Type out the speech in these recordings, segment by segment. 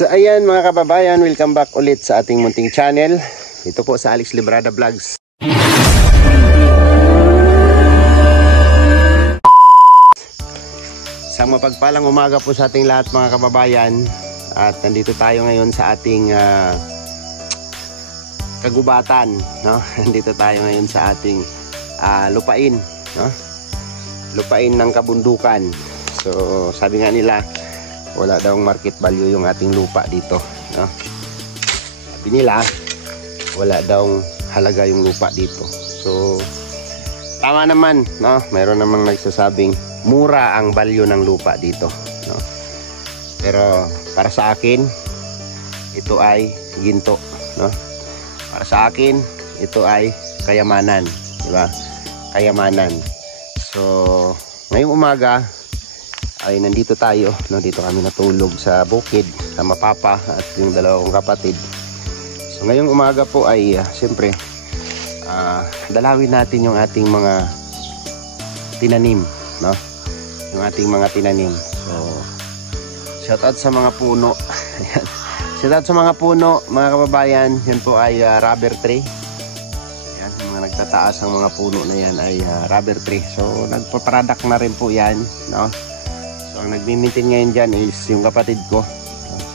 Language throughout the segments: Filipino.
So ayan mga kababayan, welcome back ulit sa ating munting channel. Ito po sa Alex Librada Vlogs. Isang mapagpalang umaga po sa ating lahat mga kababayan. At nandito tayo ngayon sa ating kagubatan, no? Nandito tayo ngayon sa ating lupain, no? Lupain ng kabundukan. So sabi nga nila, wala daw market value yung ating lupa dito, no? Sabi nila, wala daw halaga yung lupa dito. So tama naman, no? Mayroon namang nagsasabing mura ang value ng lupa dito, no? Pero para sa akin, ito ay ginto, no? Para sa akin, ito ay kayamanan, di ba? Kayamanan. So ngayong umaga ay nandito tayo, no? Dito kami natulog sa bukid sama papa at yung dalawang kapatid. So ngayong umaga po ay siyempre dalawin natin yung ating mga tinanim, no? Yung ating mga tinanim. So shout out sa mga puno. Shout out sa mga puno, mga kababayan. Yan po ay rubber tree. Yan, yung mga nagtataas ang mga puno na yan ay rubber tree. So nagpo-product na rin po yan, no? Ang nagmi-maintain ngayon dyan is yung kapatid ko.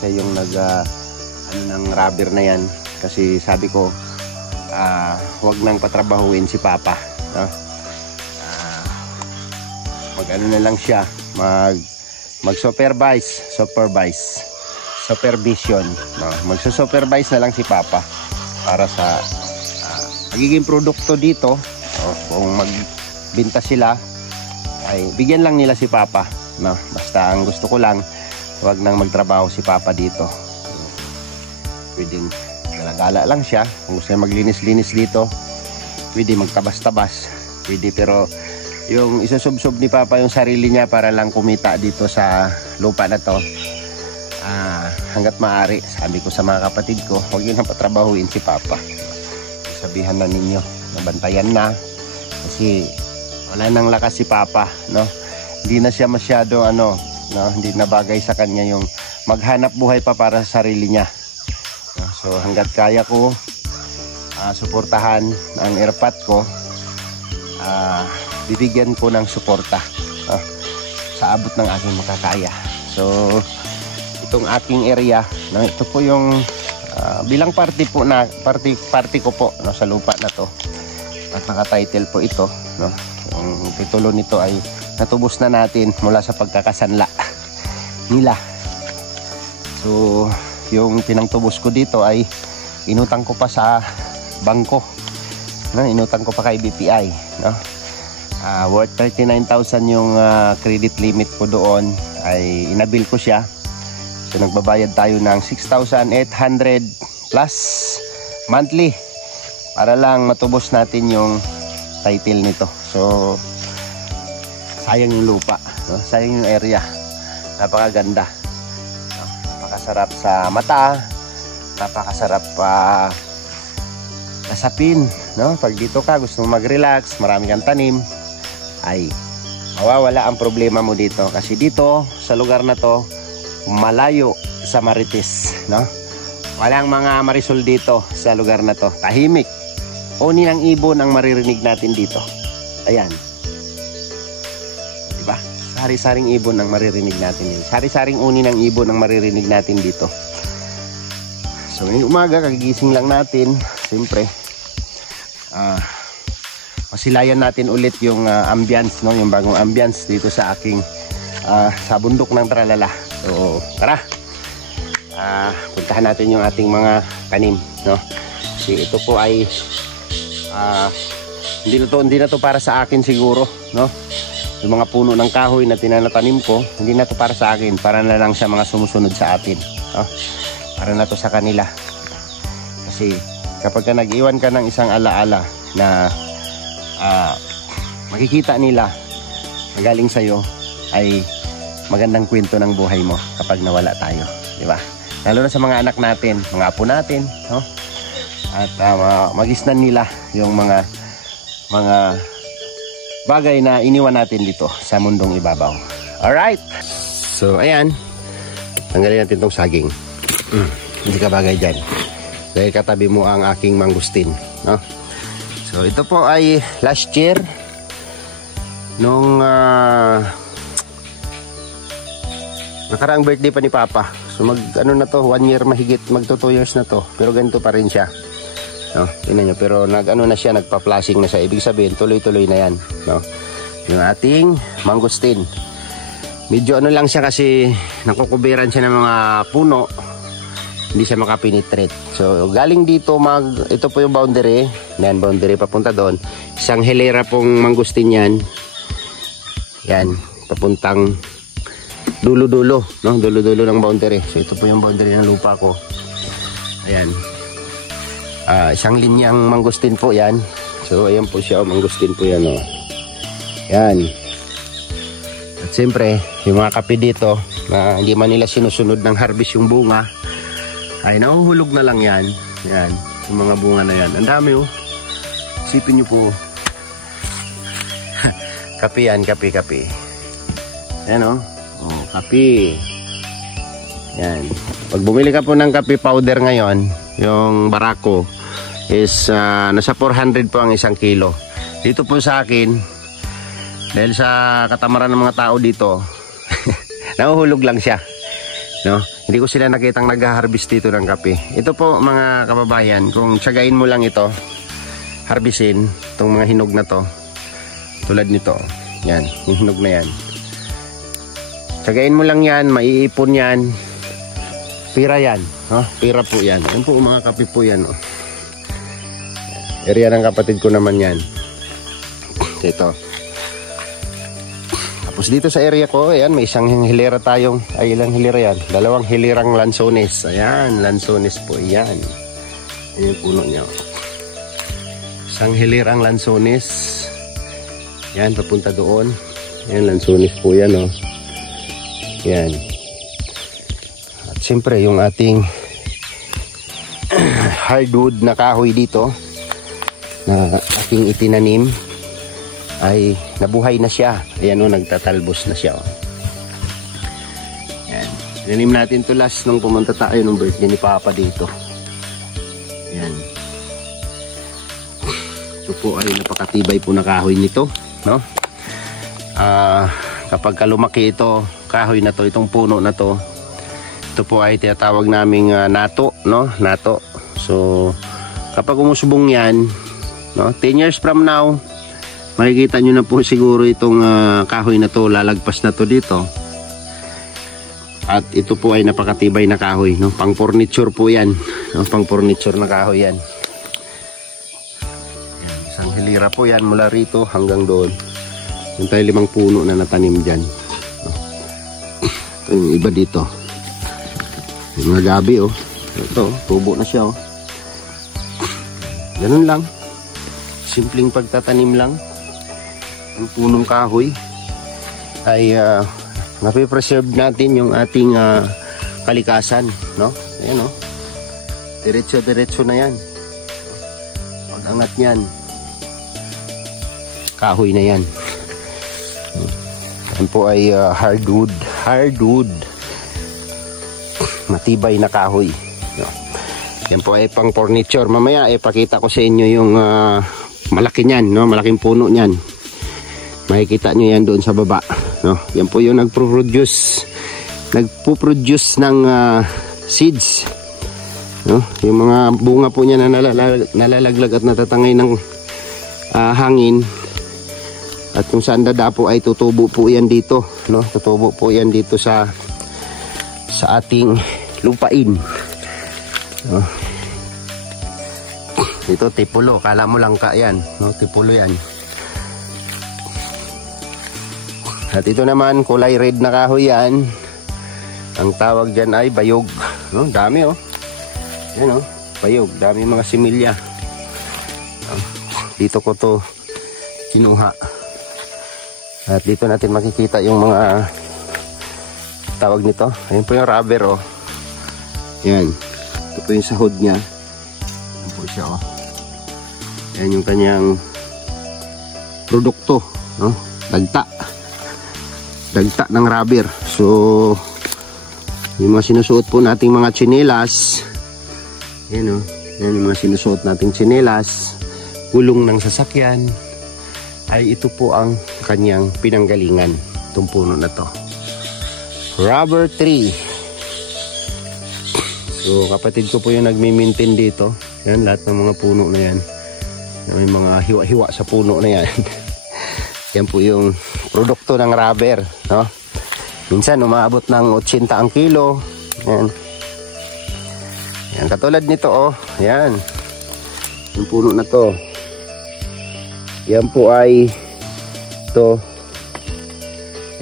Siya yung ng rubber na yan. Kasi sabi ko, huwag nang patrabahuin si Papa, no? Mag-ano na lang siya, supervision, no? Magsusupervise na lang si Papa para sa magiging produkto dito, no? Kung magbenta sila ay bigyan lang nila si Papa, no? Basta ang gusto ko lang, huwag nang magtrabaho si Papa dito. Pwedeng gala-gala lang siya. Kung gusto niya maglinis-linis dito, pwede magtabas-tabas, pwede. Pero yung isusubsob ni Papa yung sarili niya para lang kumita dito sa lupa na to, hanggat maaari, sabi ko sa mga kapatid ko, huwag yun ang patrabahuin si Papa. Sabihan na ninyo, nabantayan na, kasi wala nang lakas si Papa, no? Hindi na siya masyado no? Hindi na bagay sa kanya yung maghanap buhay pa para sa sarili niya, no? So hanggat kaya ko suportahan ang airpat ko, bibigyan ko ng suporta, no? Sa abot ng aking makakaya. So itong aking area, no? Ito po yung bilang party ko po, no? Sa lupa na to. At naka-title po ito, no? Yung titulo nito ay natubos na natin mula sa pagkakasanla nila. So yung pinangtubos ko dito ay inutang ko pa sa bangko, no? Inutang ko pa kay BPI, no? Worth 39,000 yung credit limit ko doon, ay inabil ko siya. So nagbabayad tayo ng 6,800 plus monthly para lang matubos natin yung title nito. So sayang yung lupa, no? Sayang yung area. Napakaganda, no? Napakasarap sa mata, napakasarap nasapin, no? Pag dito ka gusto mo mag-relax, marami kang tanim, ay mawawala ang problema mo dito. Kasi dito sa lugar na to, malayo sa Marites, no? Walang mga marisol dito sa lugar na to. Tahimik. Uni ng ibon ang maririnig natin dito. Ayan, diba? Sari-saring ibon ang maririnig natin dito. Sari-saring uni ng ibon ang maririnig natin dito. So ngayong umaga, kagigising lang natin. Siyempre masilayan natin ulit yung ambience, no? Yung bagong ambience dito sa aking sa bundok ng Tralala. So tara, puntahan natin yung ating mga tanim, no? Kasi ito po ay hindi na to para sa akin siguro, no? Yung mga puno ng kahoy na tinatanim ko, hindi na to para sa akin, para na lang sa mga sumusunod sa atin, no? Para na to sa kanila. Kasi kapag nag-iwan ka ng isang alaala na makikita nila na galing sa'yo, ay magandang kwento ng buhay mo kapag nawala tayo, di ba? Lalo na sa mga anak natin, mga apo natin, no? At magisnan nila yung mga bagay na iniwan natin dito sa mundong ibabaw. Alright, so ayan, tanggalin natin itong saging. Hindi ka bagay dyan. Dahil katabi mo ang aking mangustin, no? So ito po ay last year nung nakaraang birthday pa ni Papa. So ano na to, 1 year mahigit, magto 2 years na to. Pero ganito pa rin siya, no? Tingnan nyo, pero ano na siya, nagpa-flashing na siya. Ibig sabihin, tuloy-tuloy na yan, no? Yung ating mangustin. Medyo ano lang siya kasi nakukubiran siya ng mga puno. Hindi siya makapenetrate. So galing dito ito po yung boundary. Yan, boundary papunta doon. Isang hilera pong mangustin yan. Yan, papuntang dulo-dulo, no? Dulo-dulo ng boundary. So ito po yung boundary ng lupa ko. Ayan. Isang linyang mangustin po yan. So ayan po siya, mangustin po yan, oh. Yan. At siyempre, yung mga kape dito na hindi man nila sinusunod ng harvest yung bunga, ay nahuhulog na lang yan. Yan, yung mga bunga na yan. Ang dami, oh. Isipin nyo po. Kape yan, kape. Yan, oh. Oh, kape. Yan. Pag bumili ka po ng kape powder ngayon, yung Barako is nasa 400 po ang 1 kilo. Dito po sa akin, dahil sa katamaran ng mga tao dito, nahuhulog lang siya, no? Hindi ko sila nakitang nag-harvest dito ng kape. Ito po mga kababayan, kung tsagain mo lang ito, harvestin itong mga hinog na to, tulad nito. Yan, yung hinog na yan. Tsagain mo lang yan, maiipon yan. Pira yan, no? Pira po yan. Yan po mga kape po yan, oh. Area ng kapatid ko naman yan. Ito. Tapos dito sa area ko, ayan, may isang hilera tayong, ay ilang hilera yan? 2 hilirang lansones. Ayan, lansones po yan. Ayan yung puno niya. Isang hilirang lansones. Yan, papunta doon. Ayan, lansones po yan, oh. Yan. At siyempre, yung ating hardwood na kahoy dito na ating itinanim ay nabuhay na siya. Ayan, o, nagtatalbos na siya, o. Ayan. Tinanim natin to last nung pumunta tayo nung birthday ni Papa dito. Ayan. Ito po ay napakatibay po na kahoy nito, no? Kapag lumaki ito, kahoy na to, itong puno na to, ito po ay tinatawag naming nato, no? Nato. So kapag umusubong yan, no, 10 years from now, makikita nyo na po siguro itong kahoy na to, lalagpas na to dito. At ito po ay napakatibay na kahoy, no? Pang furniture po yan, no? Pang furniture na kahoy yan. Yan, isang hilira po yan mula rito hanggang doon. Yung tayo 5 puno na natanim dyan. Ito yung iba dito. Yung mga gabi, oh. Ito, tubo na siya, oh. Ganun lang. Simpleng pagtatanim lang. Ang punong kahoy ay napipreserve natin yung ating kalikasan, no? Ayan, oh. Diretso na yan. Pag-angat yan, kahoy na yan. Yan po ay hardwood. Matibay na kahoy, no? Yan po ay pang furniture. Mamaya ipakita ko sa inyo yung malaki niyan, no? Malaking puno niyan. Makikita nyo yan doon sa baba, no? Yan po yung nagpo-produce ng seeds, no? Yung mga bunga po niya na nalalaglag at natatangay ng hangin. At kung saan dadapo ay tutubo po yan dito, no? Tutubo po yan dito sa ating lupain, no? Ito tipulo, kala mo lang ka yan, no? Tipulo yan. At ito naman kulay red na kahoy yan. Ang tawag dyan ay bayog, no? Dami, oh. Yan, oh, bayog, dami mga similya, no? Dito ko to kinuha. At dito natin makikita yung mga tawag nito. Ayun po yung rubber, oh. Yan. Ito po yung sahod niya. Yan po siya, oh. Yan yung kanyang produkto, no? Dagta ng rubber. So Yung mga sinusuot po nating mga tsinelas. Yan o. Yan yung mga sinusuot nating tsinelas. Gulong ng sasakyan. Ay ito po ang kanyang pinanggalingan. Itong puno na to. Rubber tree. So kapatid ko po yung nagmi-maintain dito. Yan, lahat ng mga puno na yan. May mga hiwa-hiwa sa puno na yan. Yan po yung produkto ng rubber, no? Minsan umaabot ng 80 ang kilo. Yan. Yan, katulad nito, oh. Yan. Yung puno na to. Yan po ay ito.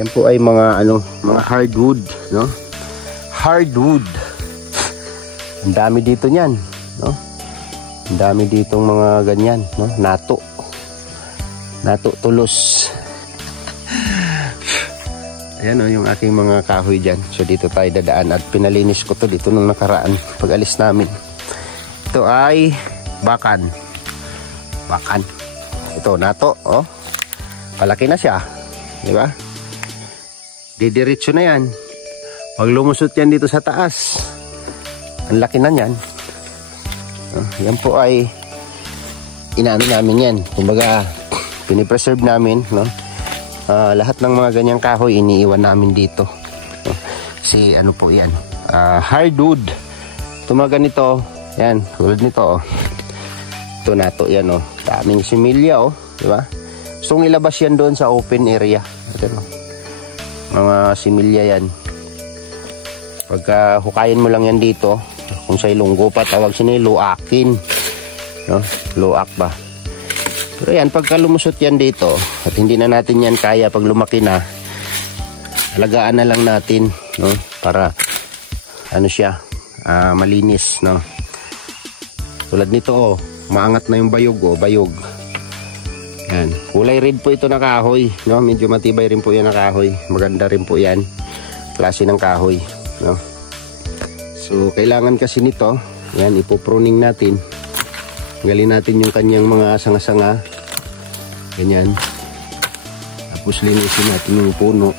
Yan po ay mga mga hardwood, no? Hardwood. Ang dami dito niyan, no? Ang dami ditong mga ganyan, no? Nato. Nato tulos. Ayan o, yung aking mga kahoy dyan. So dito tayo dadaan at pinalinis ko to dito nung nakaraan pag alis namin. Ito ay bakan. Bakan. Ito, nato, oh. Palaki na siya. Di ba? Didiretso na yan. Pag lumusot yan dito sa taas, ang laki na yan. Yan po ay inaano namin yan. Kumbaga, pinipreserve namin, no? Lahat ng mga ganyang kahoy iniiwan namin dito. Kasi ano po yan, hardwood. Ito mga ganito, yan, tulad nito, oh. Ito nato yan, oh. Daming similya, oh. Diba? Gusto kong ilabas yan doon sa open area. Ito, no? Mga similya yan. Pagka hukayin mo lang yan dito, kung sa Ilonggo pa tawag sila luakin, no? Luak ba? Pero yan, pagka lumusot yan dito at hindi na natin yan kaya pag lumaki na, alagaan na lang natin, no? Para ano siya, malinis, no? Tulad nito, oh, maangat na yung bayog, oh, bayog. Yan, kulay red po ito na kahoy, no? Medyo matibay rin po yan na kahoy. Maganda rin po yan, klase ng kahoy, no? So kailangan kasi nito, yan, ipopruning natin. Tanggalin natin yung kanyang mga sanga-sanga. Ganyan. Tapos linisin natin yung puno.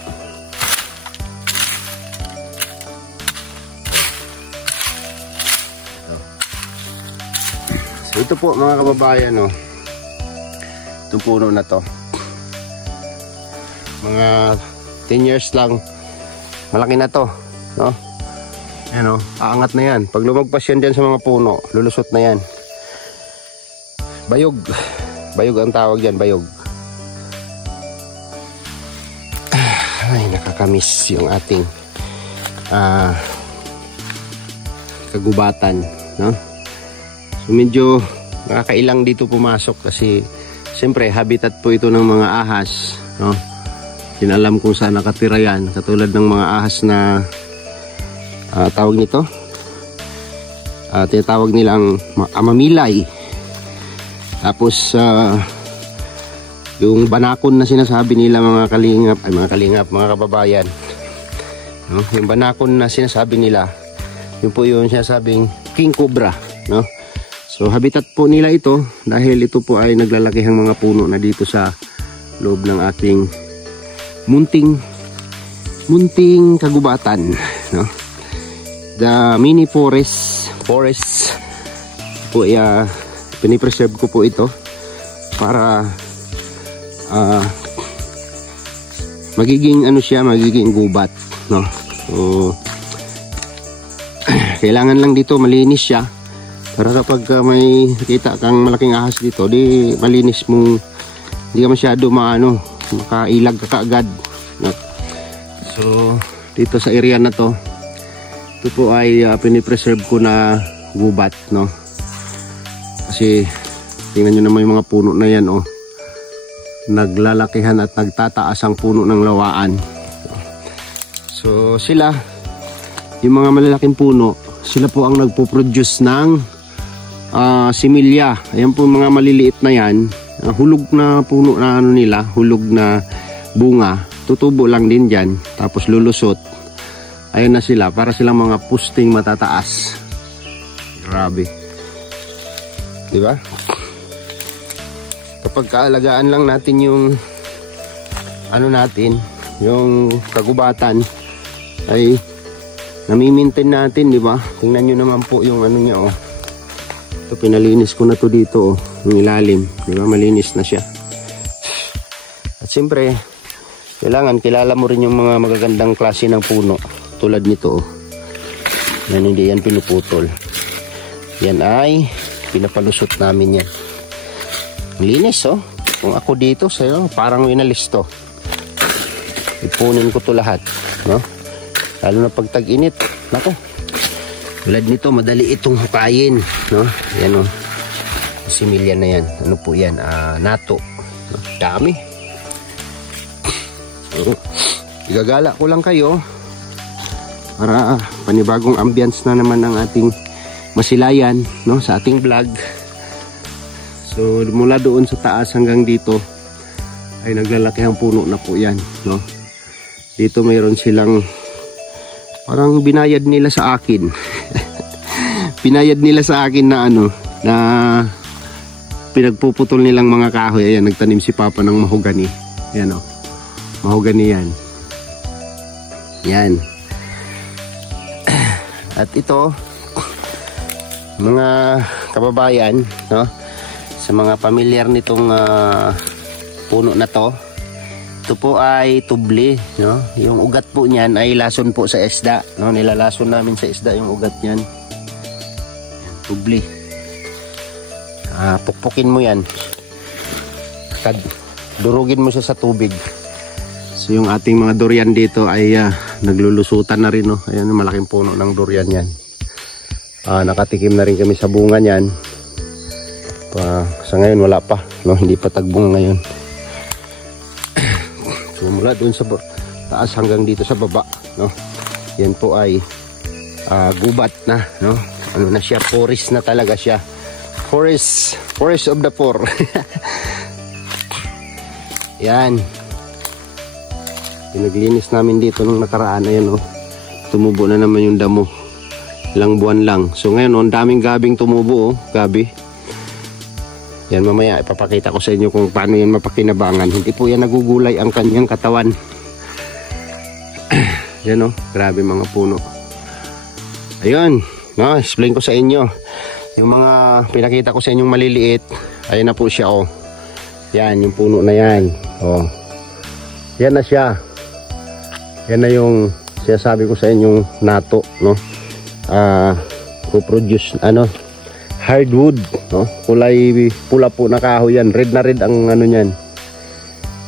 So ito po mga kababayan, no? Itong puno na to. Mga 10 years lang. Malaki na to, no? Ayan, no? Aangat na yan. Pag lumagpas yan dyan sa mga puno, lulusot na yan. Bayog. Bayog ang tawag dyan, bayog. Ay, nakakamiss yung ating kagubatan, no? So medyo nakakailang dito pumasok kasi siyempre habitat po ito ng mga ahas, no? Tinalam kung saan nakatira yan, katulad ng mga ahas na tawag nito, tinatawag nilang amamilay. Tapos yung banakon na sinasabi nila mga kalingap, mga kababayan, no? Yung banakon na sinasabi nila, yun po yung sinasabing king cobra, no? So habitat po nila ito dahil ito po ay naglalakihang mga puno na dito sa loob ng ating munting kagubatan, no? The mini forest po, pinipreserve ko po ito para magiging ano siya, magiging gubat, no? So kailangan lang dito malinis siya para kapag may nakita kang malaking ahas dito, di malinis mong, hindi ka masyado makailag ka kaagad, no? So dito sa area na to, ito po ay pinipreserve ko na gubat, no? Kasi tingnan nyo naman yung mga puno na yan, oh. Naglalakihan at nagtataas ang puno ng lawaan. So sila, yung mga malalaking puno, sila po ang nagpo-produce ng similya. Ayan po mga maliliit na yan, hulog na puno na nila, hulog na bunga, tutubo lang din dyan, tapos lulusot. Ayun na sila, para silang mga pusting matataas. Grabe. Diba? Kapag kaalagaan lang natin yung ano natin, yung kagubatan, ay nami-maintain natin, di ba? Tingnan nyo naman po yung ano niya, oh. Ito, pinalinis ko na to dito, oh. Yung ilalim, di ba? Malinis na siya. At siyempre, kailangan kilala mo rin yung mga magagandang klase ng puno. Tulad nito, oh. Yan, hindi yan pinuputol. Yan ay pinapalusot namin yan. Linis, oh. Kung ako dito, sa'yo, parang winalis to. Ipunin ko to lahat, no? Lalo na pag tag-init, nako. Tulad nito, madali itong hukayin, no? Yan, oh. Similya na yan. Ano po yan? Nato. No? Dami. So, igagala ko lang kayo para panibagong ambience na naman ang ating masilayan, no? Sa ating vlog. So, mula doon sa taas hanggang dito ay naglalaki ang puno na po yan, no? Dito mayroon silang parang binayad nila sa akin. Binayad nila sa akin na ano, na pinagpuputol nilang mga kahoy. Ayan, nagtanim si Papa ng mahogani. Ayan, oh. Mahogani yan. Yan. At ito, mga kababayan, no? Sa mga pamilyar nitong puno na to, ito po ay tubli, no? Yung ugat po niyan ay lason po sa isda, no? Nilalason namin sa isda yung ugat niyan. Tubli. Pukpukin mo yan. Durugin mo siya sa tubig. So yung ating mga durian dito ay naglulusutan na rin, no? Ayan, malaking puno ng durian yan. Nakatikim na rin kami sa bunga niyan. Sa ngayon wala pa, no? Hindi pa tagbunga ngayon. So mula doon sa taas hanggang dito sa baba, no? Yan po ay gubat na, no? Ano na siya, forest na talaga siya. Forest of the poor. Yan. Pinaglinis namin dito nung nakaraan. Ayan, oh. Tumubo na naman yung damo. Ilang buwan lang. So ngayon, oh, ang daming gabing tumubo, oh. Gabi. Yan, mamaya ipapakita ko sa inyo kung paano yan mapakinabangan. Hindi po yan nagugulay ang kanyang katawan. Yan, oh, grabe mga puno. Ayun, no, explain ko sa inyo. Yung mga pinakita ko sa inyong maliliit, ayun na po siya, oh. Yan, yung puno na yan. Oh. Yan na siya. Yan na yung sinasabi ko sa inyong nato, no? Produce, ano, hardwood, no? Kulay pula po na kahoy yan. Red na red ang ano niyan.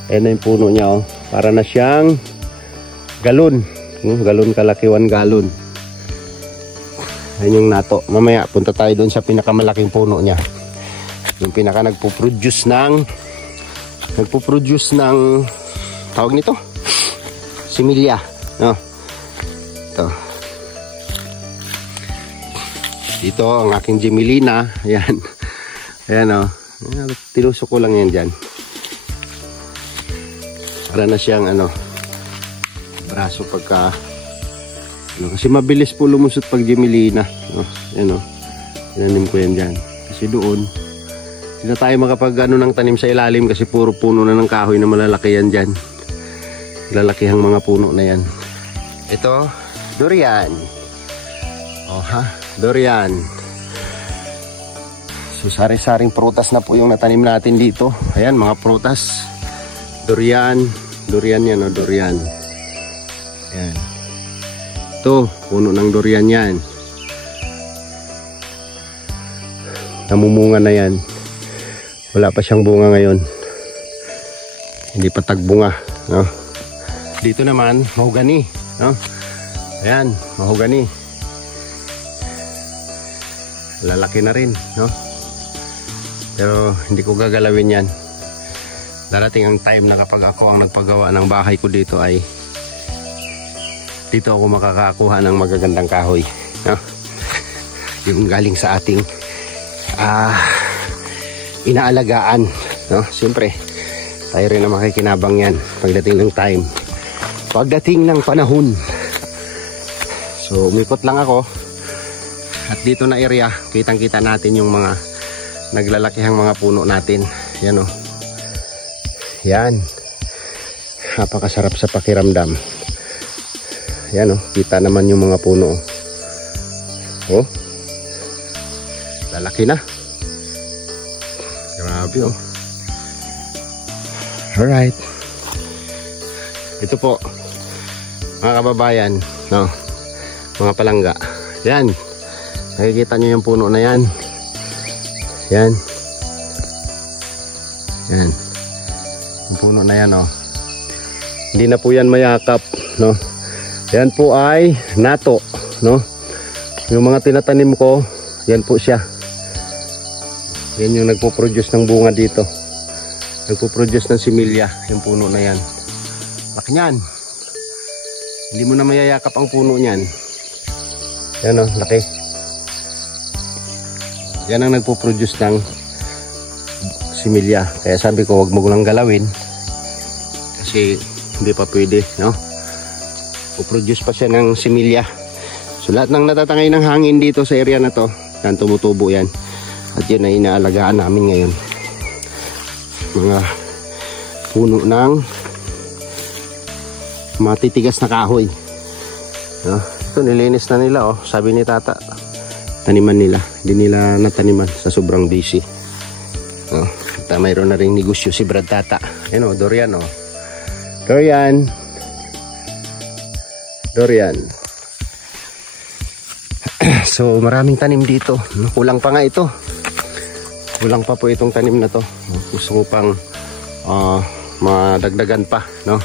Ayan na yung puno niya, oh. Para na siyang galon. Galon kalaki, 1 galon. Ayan yung nato. Mamaya punta tayo doon sa pinakamalaking puno niya. Yung pinaka nagpo-produce ng tawag nito? Similya, no? Ito. Dito ang aking Gemelina. Ayan. Ayan, oh. Tinusok ko lang yan dyan. Para na siyang ano, braso pagka ano, kasi mabilis po lumusot pag Gemelina, no? Ayan, oh. Tinanim ko yan dyan. Kasi doon hindi na tayo makapag ano ng tanim sa ilalim kasi puro puno na ng kahoy na malalaki yan dyan. Lalakihang mga puno na yan. Ito, durian. Oh, ha? Durian. So sari-saring prutas na po yung natanim natin dito. Ayan, mga prutas. Durian. Durian yan, oh, durian. Ayan. Ito, puno ng durian yan. Namumunga na yan. Wala pa siyang bunga ngayon. Hindi pa tagbunga, no? Dito naman, mahogani, no? Ayan, mahogani. Lalaki na rin, no? Pero hindi ko gagalawin yan. Darating ang time na kapag ako ang nagpagawa ng bahay ko dito ay dito ako makakakuha ng magagandang kahoy, no? Yung galing sa ating inaalagaan, no? Siyempre tayo rin na makikinabang yan pagdating ng time, pagdating ng panahon. So umikot lang ako at dito na area kitang kita natin yung mga naglalakihang mga puno natin. Yan, oh. Yan, napakasarap sa pakiramdam. Yan oh, kita naman yung mga puno. Oh. Lalaki na. Grabe oh. Alright. Ito po, mga kababayan, no, mga palangga. Yan. Nakikita nyo yung puno na yan. Yan. Yan. Yung puno na yan, oh. Hindi na po yan mayakap, no. Yan po ay nato, no. Yung mga tinatanim ko, yan po siya. Yan yung nagpo-produce ng bunga dito. Nagpo-produce ng similya, yung puno na yan. Laki niyan. Hindi mo na mayayakap ang puno niyan. Yan oh, laki. Yan ang nagpo-produce ng similya. Kaya sabi ko, wag mo lang galawin. Kasi hindi pa pwede, no? Po-produce pa siya ng similya. So lahat ng natatangay ng hangin dito sa area na to, yan tumutubo yan. At yun ay inaalagaan namin ngayon. Mga puno ng matitigas na kahoy, no? Ito nilinis na nila oh. Sabi ni tata, taniman nila. Hindi nila nataniman sa sobrang busy, no? At mayroon na rin negosyo si Brad Tata. Ayun oh, Dorian oh. Dorian. So maraming tanim dito, no? Kulang pa nga ito. Kulang pa po itong tanim na to. Gusto ko pang madagdagan pa, no?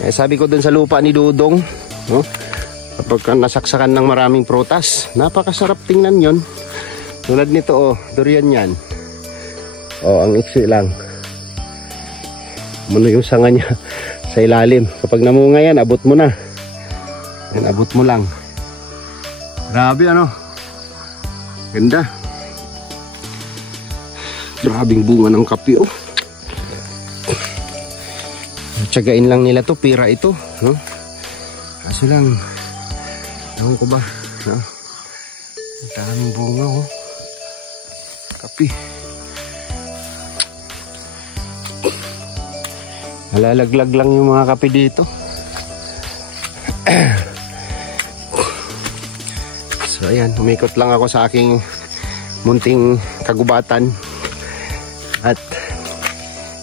Eh, sabi ko dun sa lupa ni Dudong, no? Kapag nasaksakan ng maraming prutas, napakasarap tingnan yon. Tulad nito, oh, durian yan. Oh, ang iksi lang. Mano yung sanga niya sa ilalim. Kapag namunga yan, abot mo na. Yan, abot mo lang. Grabe ano? Ganda. Grabing bunga ng kape oh. Tsagain lang nila to, pira ito, no? Kaso lang, ewan ko ba, no? Ang daming bunga oh. Kape. Nalalaglag lang yung mga kape dito. So ayan, umikot lang ako sa aking munting kagubatan. At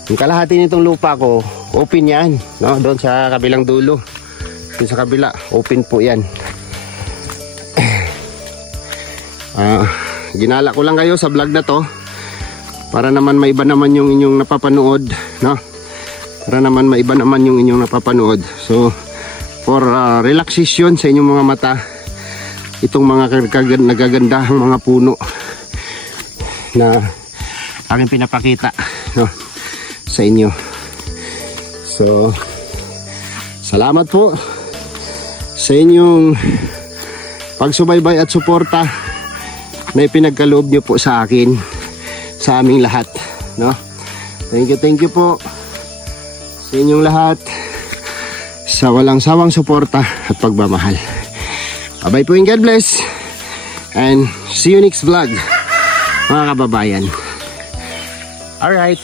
yung kalahati nitong lupa ko, open yan, no? Doon sa kabilang dulo. Doon sa kabila, open po yan. Ginala ko lang kayo sa vlog na to para naman maiba naman yung inyong napapanood, no? Para naman maiba naman yung inyong napapanood. So for relaxation sa inyong mga mata, itong mga nagagandahang mga puno na aking pinapakita, no, sa inyo. So salamat po sa inyong pagsubaybay at suporta na ipinagkaloob nyo po sa akin, sa aming lahat, no? Thank you po sa inyong lahat sa walang sawang suporta at pagmamahal. Bye-bye po and God bless, and see you next vlog, mga kababayan. Alright.